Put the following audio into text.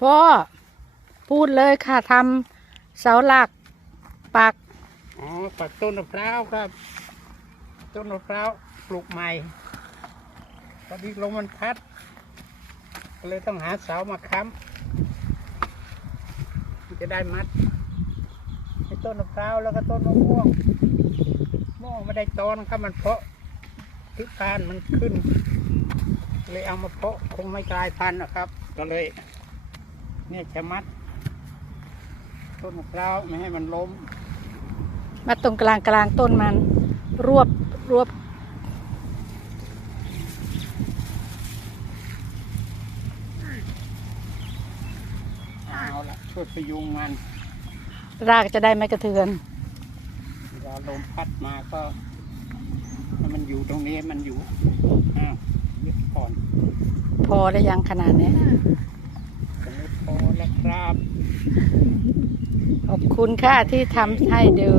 พ่อพูดเลยค่ะทำเสาหลักปักอ๋อปักต้นมะพร้าวครับ ต้นมะพร้าวปลูกใหม่พอดีลมมันพัดก็เลยต้องหาเสามาค้ำมันจะได้มัดต้นมะพร้าวแล้วก็ต้นมะม่วงมะม่วงไม่ได้ตอนครับมันเพาะทิศการมันขึ้น เลยเอามาเพาะคงไม่กลายพันธุ์นะครับ ก็เลย เนี่ยจะมัด ต้นมะพร้าวไม่ให้มันล้มมาตรงกลางกลางต้นมัน รวบรวบเอาละช่วยพยุงมัน รากจะได้ไม่กระเทือนเวลาลมพัดมาก็ให้มันอยู่ตรงนี้มันอยู่อ้าวยึดก่อน พอได้ยังขนาดนี้ ตรงนี้พอแล้ว ครับ ขอบคุณค่ะที่ทำให้ดู